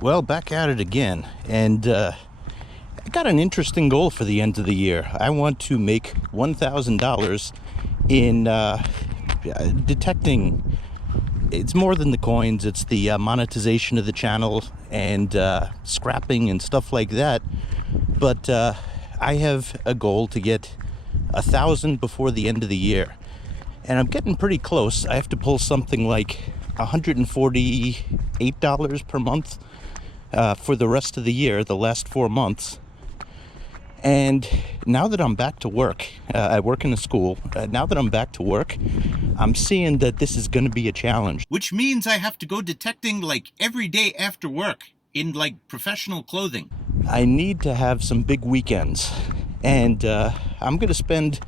Well, back at it again, and I got an interesting goal for the end of the year. I want to make $1,000 in detecting. It's more than the coins, it's the monetization of the channel and scrapping and stuff like that. But I have a goal to get 1,000 before the end of the year, and I'm getting pretty close. I have to pull something like $148 per month for the rest of the year, the last 4 months. And now that I'm back to work, I work in a school. Now that I'm back to work, I'm seeing that this is going to be a challenge. Which means I have to go detecting like every day after work in like professional clothing. I need to have some big weekends, and I'm going to spend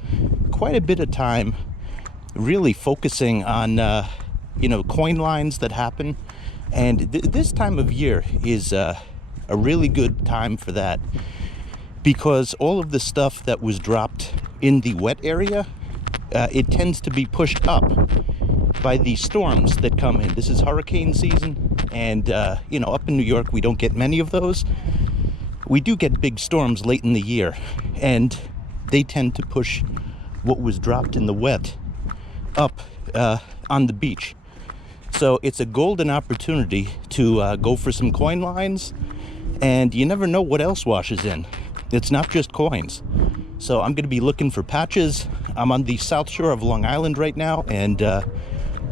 quite a bit of time really focusing on coin lines that happen. And this time of year is a really good time for that, because all of the stuff that was dropped in the wet area, it tends to be pushed up by the storms that come in. This is hurricane season, and up in New York we don't get many of those. We do get big storms late in the year, and they tend to push what was dropped in the wet up on the beach. So it's a golden opportunity to go for some coin lines, and you never know what else washes in. It's not just coins. So I'm going to be looking for patches. I'm on the south shore of Long Island right now, and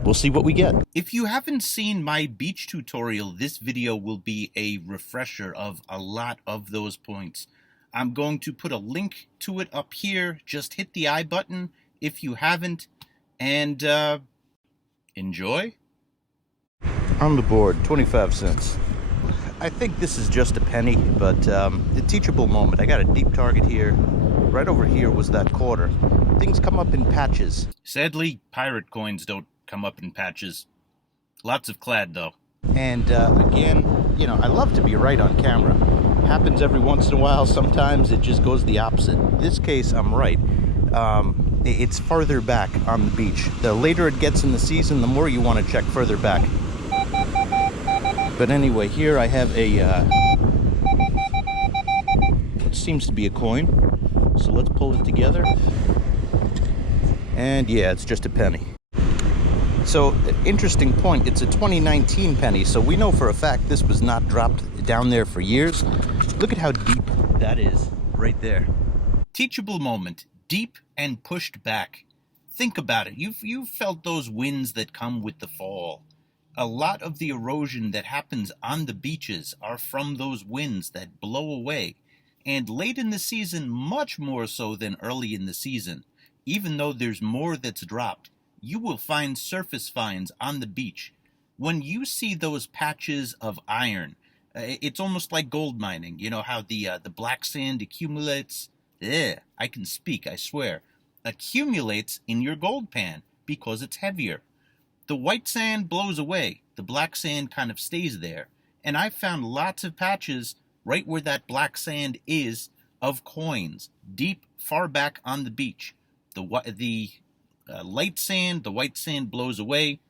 we'll see what we get. If you haven't seen my beach tutorial, this video will be a refresher of a lot of those points. I'm going to put a link to it up here. Just hit the I button if you haven't, and enjoy. On the board, 25 cents. I think this is just a penny, but a teachable moment. I got a deep target here. Right over here was that quarter. Things come up in patches. Sadly, pirate coins don't come up in patches. Lots of clad, though. And again, I love to be right on camera. Happens every once in a while. Sometimes it just goes the opposite. In this case, I'm right. It's farther back on the beach. The later it gets in the season, the more you want to check further back. But anyway, here I have what seems to be a coin. So let's pull it together. And yeah, it's just a penny. So, interesting point, it's a 2019 penny, so we know for a fact this was not dropped down there for years. Look at how deep that is, right there. Teachable moment, deep and pushed back. Think about it, you've felt those winds that come with the fall. A lot of the erosion that happens on the beaches are from those winds that blow away. And late in the season, much more so than early in the season, even though there's more that's dropped, you will find surface finds on the beach. When you see those patches of iron, it's almost like gold mining. You know how the black sand accumulates? I can speak, I swear. Accumulates in your gold pan because it's heavier. The white sand blows away, the black sand kind of stays there, and I found lots of patches right where that black sand is of coins, deep, far back on the beach. The light sand, the white sand blows away,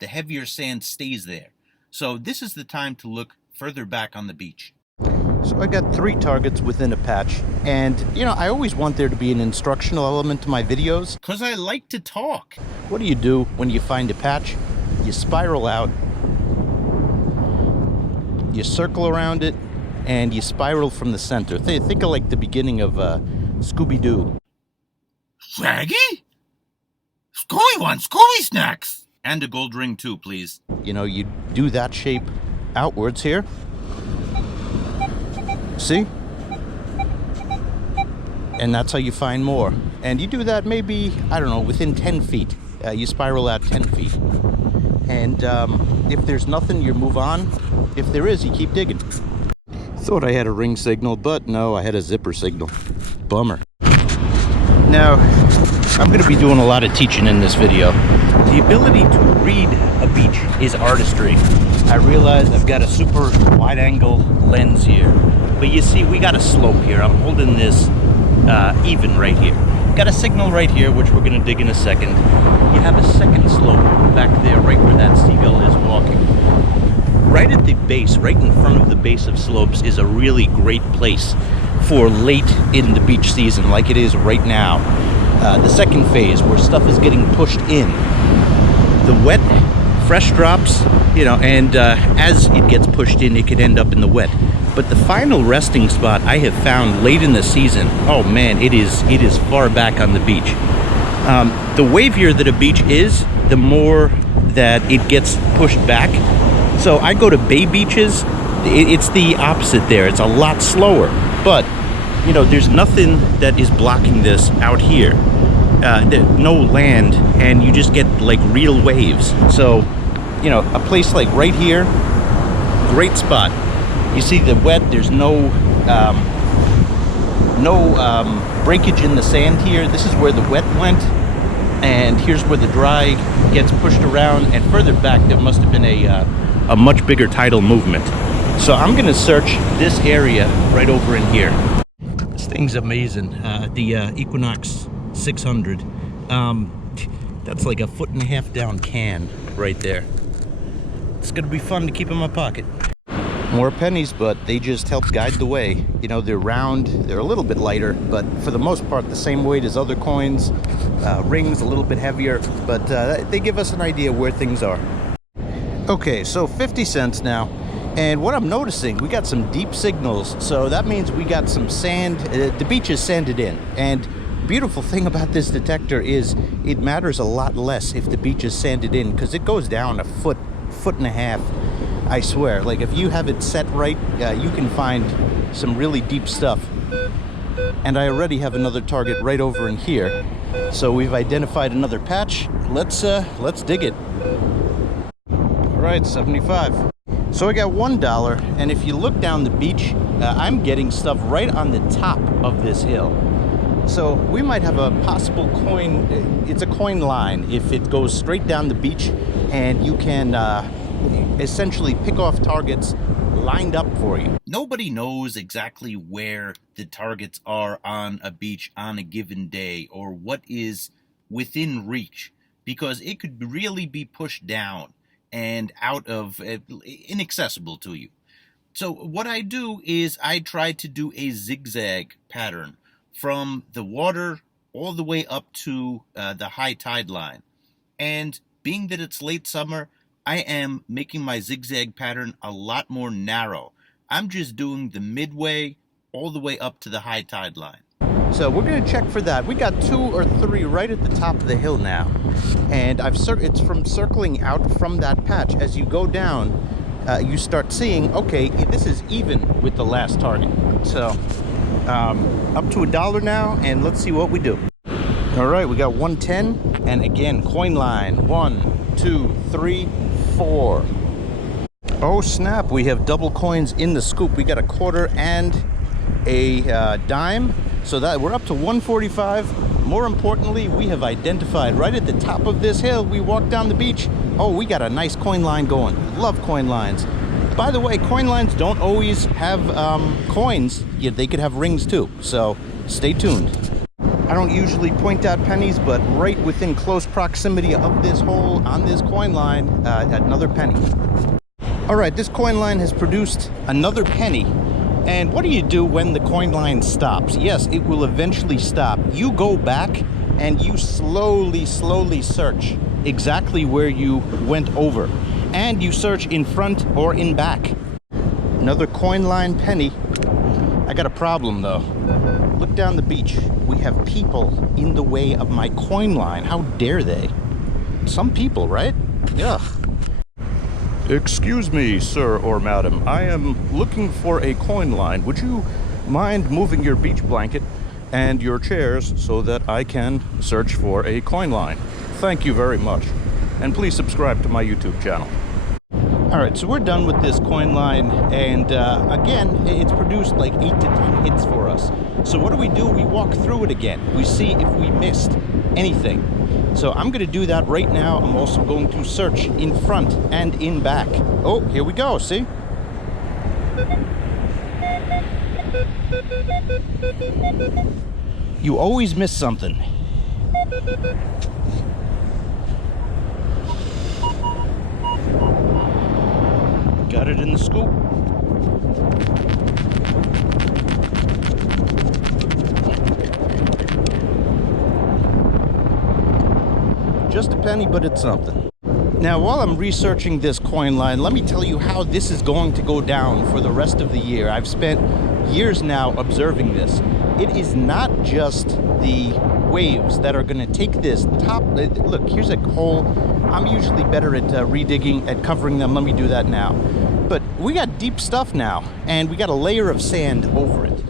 the heavier sand stays there. So this is the time to look further back on the beach. So I got 3 targets within a patch, and I always want there to be an instructional element to my videos, because I like to talk. What do you do when you find a patch? You spiral out, you circle around it, and you spiral from the center. Think of like the beginning of Scooby-Doo. Shaggy? Scooby wants Scooby snacks! And a gold ring too, please. You do that shape outwards here. See? And that's how you find more. And you do that maybe, I don't know, within 10 feet. You spiral out 10 feet. And if there's nothing, you move on. If there is, you keep digging. Thought I had a ring signal, but no, I had a zipper signal. Bummer. Now, I'm going to be doing a lot of teaching in this video. The ability to read a beach is artistry. I realize I've got a super wide-angle lens here. But you see, we got a slope here. I'm holding this even right here. Got a signal right here, which we're going to dig in a second. You have a second slope back there, right where that seagull is walking. Right at the base, right in front of the base of slopes, is a really great place for late in the beach season, like it is right now. The second phase, where stuff is getting pushed in. The wet, fresh drops, you know, and as it gets pushed in, it could end up in the wet. But the final resting spot I have found late in the season, oh man, it is far back on the beach. The wavier that a beach is, the more that it gets pushed back. So I go to bay beaches, it's the opposite there. It's a lot slower. But, you know, there's nothing that is blocking this out here. No land, and you just get like real waves. So, you know, a place like right here, great spot. You see the wet, there's no breakage in the sand here. This is where the wet went, and here's where the dry gets pushed around, and further back there must have been a much bigger tidal movement. So I'm gonna search this area right over in here. This thing's amazing. The Equinox 600. That's like a 1.5 foot down can right there. It's gonna be fun to keep in my pocket. More pennies, but they just help guide the way. You know, they're round, they're a little bit lighter, but for the most part the same weight as other coins. Rings a little bit heavier, but they give us an idea where things are. Okay, so 50 cents now. And what I'm noticing, we got some deep signals, so that means we got some sand. The beach is sanded in, and beautiful thing about this detector is it matters a lot less if the beach is sanded in, because it goes down a foot and a half. I swear, like if you have it set right, you can find some really deep stuff. And I already have another target right over in here, so we've identified another patch. Let's dig it. All right, 75. So I got $1, and if you look down the beach, I'm getting stuff right on the top of this hill. So we might have a possible coin. It's a coin line if it goes straight down the beach, and you can essentially pick off targets lined up for you. Nobody knows exactly where the targets are on a beach on a given day, or what is within reach, because it could really be pushed down and out of inaccessible to you. So what I do is I try to do a zigzag pattern from the water all the way up to the high tide line. And being that it's late summer, I am making my zigzag pattern a lot more narrow. I'm just doing the midway all the way up to the high tide line. So we're going to check for that. We got 2 or 3 right at the top of the hill now. And it's from circling out from that patch. As you go down, you start seeing, okay, this is even with the last target. So up to $1 now, and let's see what we do. All right, we got 110, and again, coin line. 1, 2, 3, 4. Oh snap, we have double coins in the scoop. We got a quarter and a dime, so that we're up to 145. More importantly, we have identified right at the top of this hill. We walk down the beach. Oh, we got a nice coin line going. Love coin lines. By the way, coin lines don't always have coins. Yeah, they could have rings too, so stay tuned. I don't usually point out pennies, but right within close proximity of this hole on this coin line, another penny. All right, this coin line has produced another penny. And what do you do when the coin line stops? Yes, it will eventually stop. You go back and you slowly search exactly where you went over. And you search in front or in back. Another coin line penny. I got a problem though. Look down the beach. We have people in the way of my coin line. How dare they? Some people, right? Ugh. Excuse me, sir or madam. I am looking for a coin line. Would you mind moving your beach blanket and your chairs so that I can search for a coin line? Thank you very much. And please subscribe to my YouTube channel. All right, so we're done with this coin line, and again, it's produced like 8 to 10 hits for us. So what do? We walk through it again. We see if we missed anything. So I'm going to do that right now. I'm also going to search in front and in back. Oh, here we go, see? You always miss something. Got it in the scoop. Just a penny, but it's something. Now, while I'm researching this coin line, let me tell you how this is going to go down for the rest of the year. I've spent years now observing this. It is not just the waves that are going to take this top. Look, here's a hole. I'm usually better at redigging, at covering them. Let me do that now. But we got deep stuff now, and we got a layer of sand over it.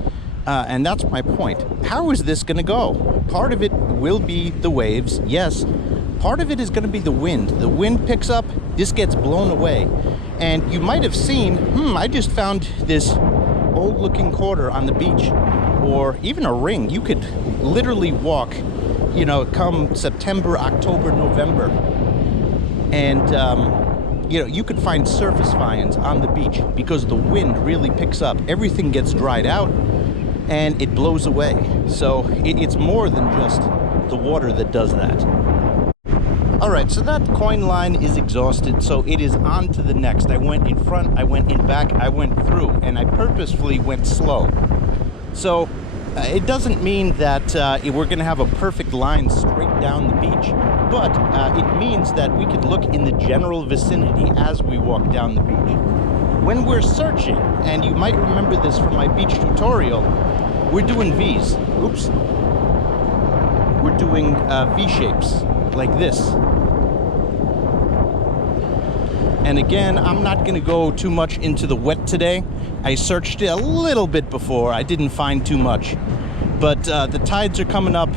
And that's my point. How is this going to go? Part of it will be the waves, yes. Part of it is going to be the wind. The wind picks up, this gets blown away. And you might have seen, I just found this old-looking quarter on the beach, or even a ring. You could literally walk, you know, come September, October, November, and you know, you could find surface finds on the beach because the wind really picks up. Everything gets dried out and it blows away. So it's more than just the water that does that. All right, so that coin line is exhausted, so it is on to the next. I went in front, I went in back, I went through, and I purposefully went slow. So it doesn't mean that we're going to have a perfect line straight down the beach, but it means that we could look in the general vicinity as we walk down the beach. When we're searching, and you might remember this from my beach tutorial, we're doing V's. Oops. We're doing V-shapes, like this. And again, I'm not going to go too much into the wet today. I searched it a little bit before. I didn't find too much. But the tides are coming up.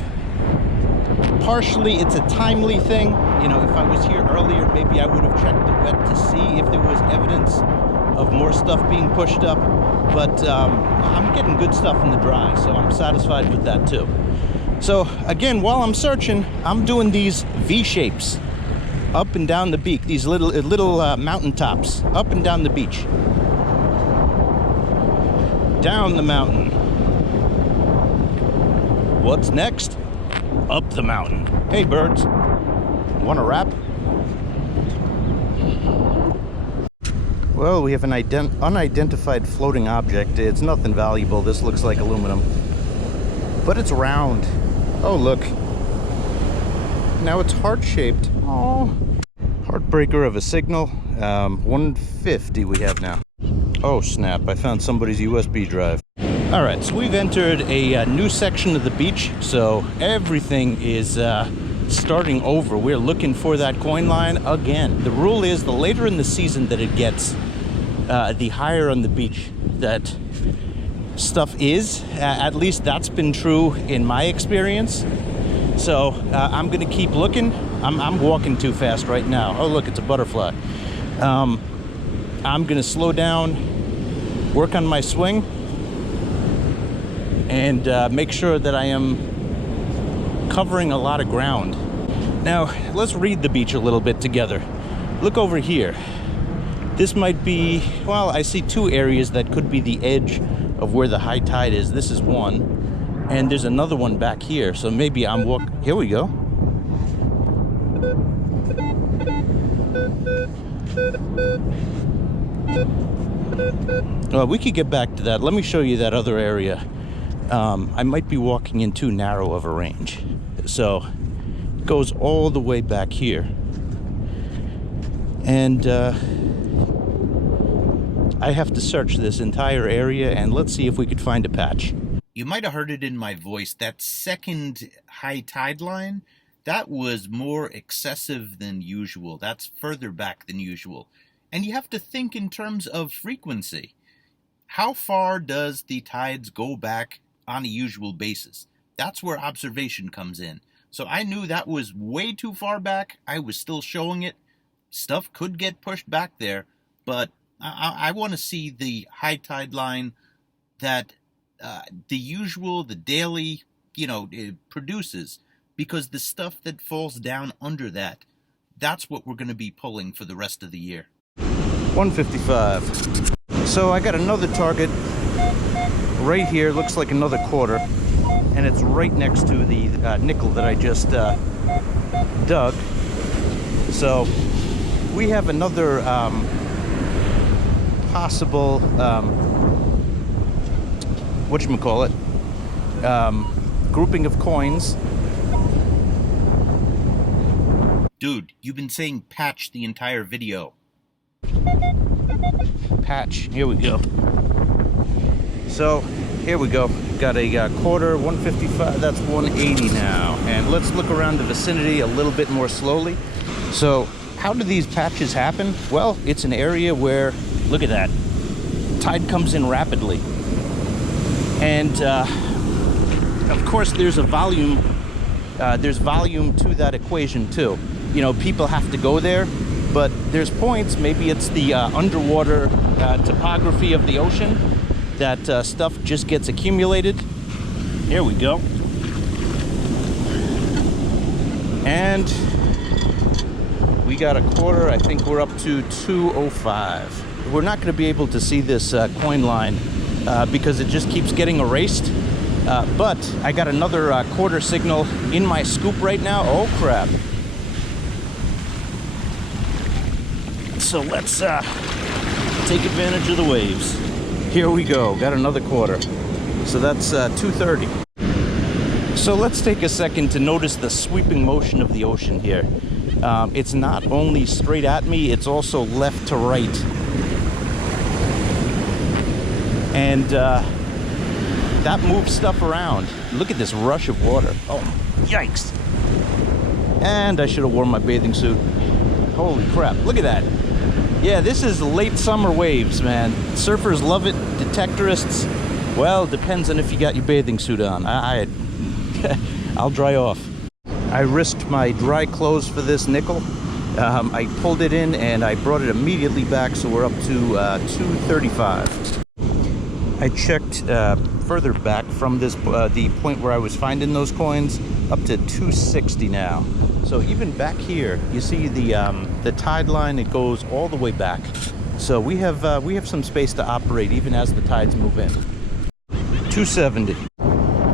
Partially, it's a timely thing. You know, if I was here earlier, maybe I would have checked the wet to see if there was evidence of more stuff being pushed up. But I'm getting good stuff in the dry, so I'm satisfied with that too. So again, while I'm searching, I'm doing these V-shapes up and down the beach, these little mountain tops, up and down the beach. Down the mountain. What's next? Up the mountain. Hey birds, want a wrap? Well, we have an unidentified floating object. It's nothing valuable. This looks like aluminum, but it's round. Oh, look. Now it's heart-shaped. Oh, heartbreaker of a signal. 150 we have now. Oh, snap. I found somebody's USB drive. All right, so we've entered a new section of the beach, so everything is starting over. We're looking for that coin line again. The rule is the later in the season that it gets, the higher on the beach that stuff is. At least that's been true in my experience. So I'm gonna keep looking. I'm walking too fast right now. Oh look, it's a butterfly. I'm gonna slow down, work on my swing, and make sure that I am covering a lot of ground. Now let's read the beach a little bit together. Look over here. This might be, well, I see two areas that could be the edge of where the high tide is. This is one. And there's another one back here, so maybe I'm walking. Here we go. Well, we could get back to that. Let me show you that other area. I might be walking in too narrow of a range. So it goes all the way back here. And I have to search this entire area, and let's see if we could find a patch. You might have heard it in my voice. That second high tide line, that was more excessive than usual. That's further back than usual. And you have to think in terms of frequency. How far does the tides go back on a usual basis? That's where observation comes in. So I knew that was way too far back. I was still showing it. Stuff could get pushed back there, but I want to see the high tide line that the daily, it produces, because the stuff that falls down under that, that's what we're going to be pulling for the rest of the year. 155. So I got another target right here. Looks like another quarter, and it's right next to the nickel that I just dug. So we have another possible, whatchamacallit, grouping of coins. Dude, you've been saying patch the entire video. Patch, here we go. So, here we go. Got a quarter, 155, that's 180 now. And let's look around the vicinity a little bit more slowly. So, how do these patches happen? Well, it's an area where, look at that, tide comes in rapidly. And, of course, there's a volume, there's volume to that equation too. You know, people have to go there, but there's points, maybe it's the underwater topography of the ocean, that stuff just gets accumulated. Here we go. And we got a quarter. I think we're up to 205. We're not going to be able to see this coin line because it just keeps getting erased. But I got another quarter signal in my scoop right now. Oh, crap. So let's take advantage of the waves. Here we go, got another quarter. So that's 230. So let's take a second to notice the sweeping motion of the ocean here. It's not only straight at me, it's also left to right. And that moves stuff around. Look at this rush of water. Oh, yikes. And I should have worn my bathing suit. Holy crap, look at that. Yeah, this is late summer waves, man. Surfers love it, detectorists, well, depends on if you got your bathing suit on. I'll dry off. I risked my dry clothes for this nickel. I pulled it in and I brought it immediately back, so we're up to 235. I checked further back from this, the point where I was finding those coins, up to 260 now. So even back here, you see the tide line, it goes all the way back. So we have some space to operate even as the tides move in. 270.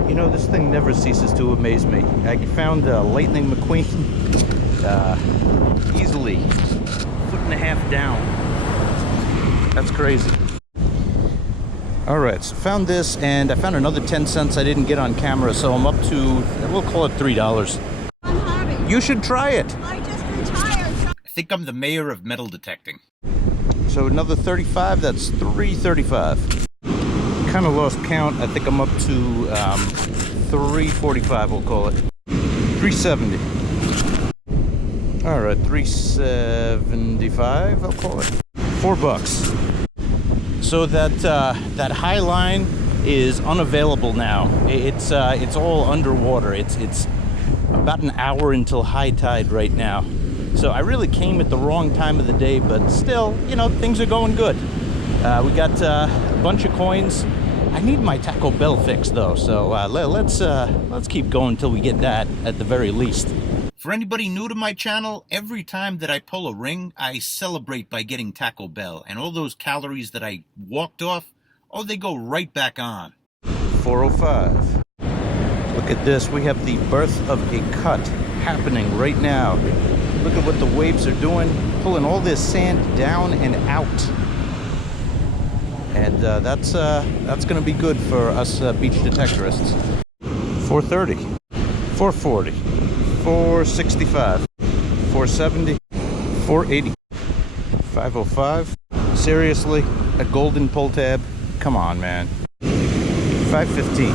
You know, this thing never ceases to amaze me. I found Lightning McQueen easily 1.5 foot down. That's crazy. All right, so found this, and I found another 10 cents I didn't get on camera, so I'm up to, we'll call it $3. You should try it. I just retired. I think I'm the mayor of metal detecting. So another 35, that's 335. Kind of lost count. I think I'm up to 345, we'll call it. 370. All right, 375, I'll call it. $4. So that high line is unavailable now. It's all underwater. It's about an hour until high tide right now. So I really came at the wrong time of the day, but still, you know, things are going good. We got a bunch of coins. I need my Taco Bell fix though, so let's keep going until we get that at the very least. For anybody new to my channel, every time that I pull a ring, I celebrate by getting Taco Bell, and all those calories that I walked off, oh, they go right back on. 405. Look at this, we have the birth of a cut happening right now. Look at what the waves are doing, pulling all this sand down and out. And that's going to be good for us beach detectorists. 430, 440, 465, 470, 480, 505. Seriously, a golden pull tab? Come on, man. 515.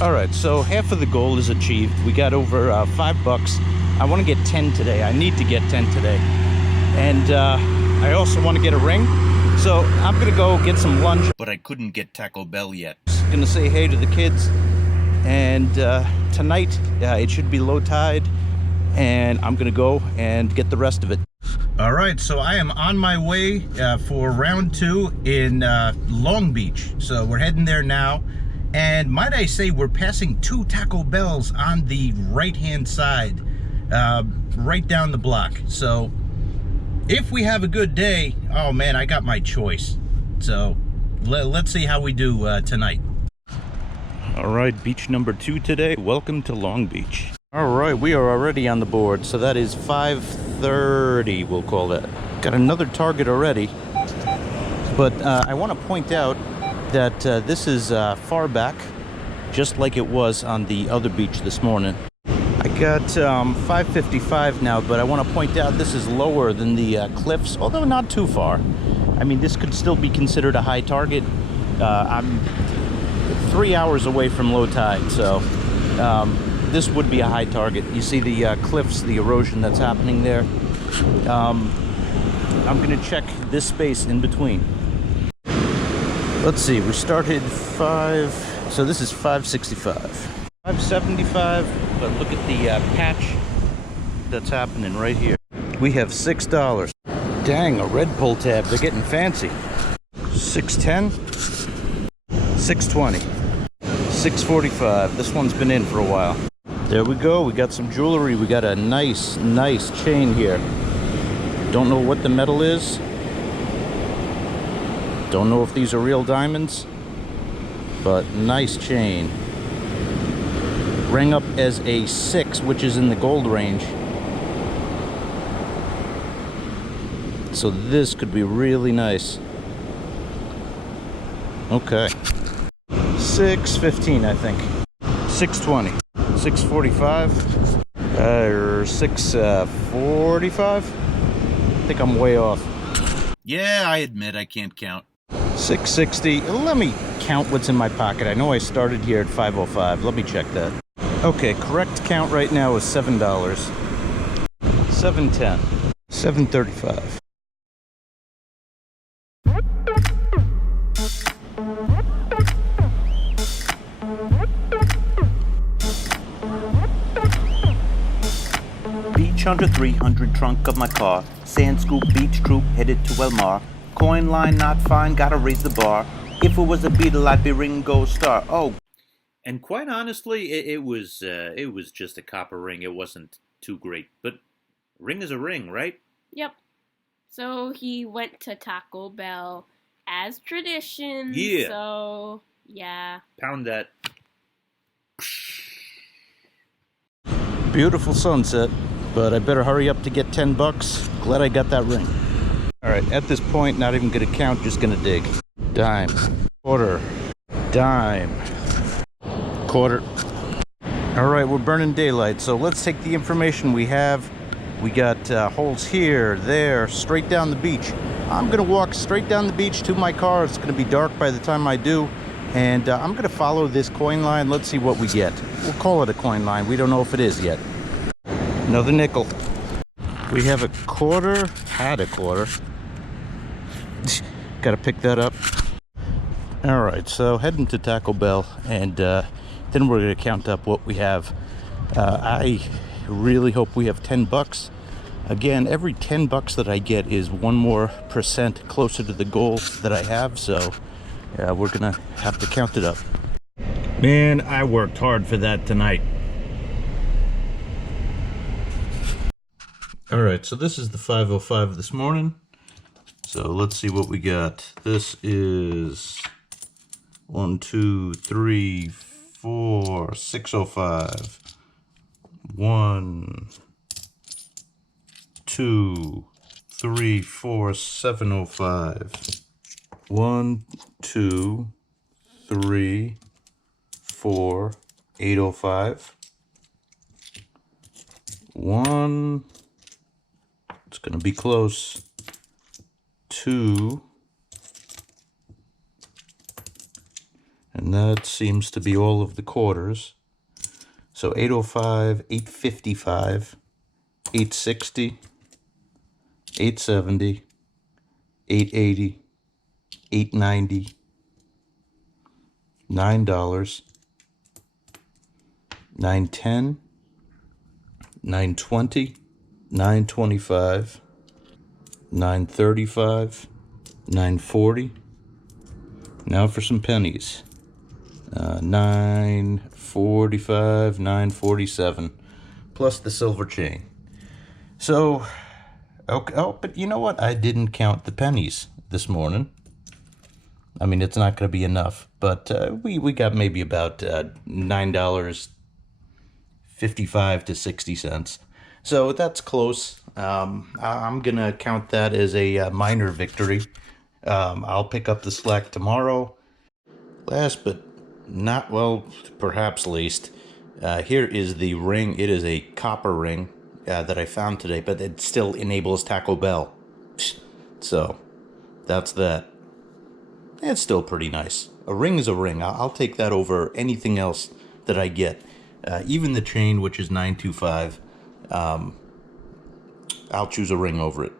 All right, so half of the goal is achieved. We got over $5. I want to get 10 today. I need to get 10 today. And I also want to get a ring. So I'm going to go get some lunch. But I couldn't get Taco Bell yet. Going to say hey to the kids. And tonight, it should be low tide. And I'm going to go and get the rest of it. All right, so I am on my way for round 2 in Long Beach. So we're heading there now. And might I say, we're passing 2 Taco Bells on the right-hand side, right down the block. So if we have a good day, oh man, I got my choice. So let's see how we do tonight. All right, beach number 2 today. Welcome to Long Beach. All right, we are already on the board. So that is 5:30, we'll call that. Got another target already. But I want to point out that this is far back, just like it was on the other beach this morning. I got 555 now, but I want to point out this is lower than the cliffs, although not too far. I mean, this could still be considered a high target. I'm 3 hours away from low tide, so this would be a high target. You see the cliffs, the erosion that's happening there. I'm going to check this space in between. Let's see, we started so this is 565. 575, but look at the patch that's happening right here. We have $6. Dang, a red pull tab, they're getting fancy. 610, 620, 645. This one's been in for a while. There we go, we got some jewelry. We got a nice chain here. Don't know what the metal is. Don't know if these are real diamonds, but nice chain. Rang up as a 6, which is in the gold range. So this could be really nice. Okay. 615, I think. 620. 645. Or 645. I think I'm way off. Yeah, I admit I can't count. 660. Let me count what's in my pocket. I know I started here at 505. Let me check that. Okay, correct count right now is $7. 710. 735. Beach under 300, trunk of my car. Sand scoop, beach troop, headed to El Mar. Coin line not fine, gotta raise the bar. If it was a Beatle, I'd be Ringo Starr. Oh, And quite honestly, it was just a copper ring. It wasn't too great, but ring is a ring, right? Yep. So he went to Taco Bell as tradition. Yeah. So, yeah. Pound that. Beautiful sunset, but I better hurry up to get $10. Glad I got that ring. All right, at this point, not even gonna count, just gonna dig. Dime, quarter, dime, quarter. All right, we're burning daylight, so let's take the information we have. We got holes here, there, straight down the beach. I'm gonna walk straight down the beach to my car. It's gonna be dark by the time I do, and I'm gonna follow this coin line. Let's see what we get. We'll call it a coin line. We don't know if it is yet. Another nickel. We have a quarter, had a quarter. Gotta pick that up. All right, so heading to Taco Bell, and then we're gonna count up what we have. I really hope we have $10. Again, every $10 that I get is 1% more closer to the goal that I have, so we're gonna have to count it up. Man, I worked hard for that tonight. All right, so this is the 505 this morning. So let's see what we got. This is 1, 2, 3, 4, 605. 1, 2, 3, 4, 705. 1, 2, 3, 4, 805. 1, it's gonna be close. 2, and that seems to be all of the quarters. So 805, 855, 860, 870, 880, 890, $9, 910, 920, 925, 935, 940. Now for some pennies. 945, 947, plus the silver chain. So, okay, oh, but you know what? I didn't count the pennies this morning. I mean, it's not going to be enough, but we got maybe about $9.55 to 60 cents. So that's close. I'm going to count that as a minor victory. I'll pick up the slack tomorrow. Last but not, well, perhaps least, here is the ring. It is a copper ring that I found today, but it still enables Taco Bell. So that's that. It's still pretty nice. A ring is a ring. I'll take that over anything else that I get. Even the chain, which is 925, I'll choose a ring over it.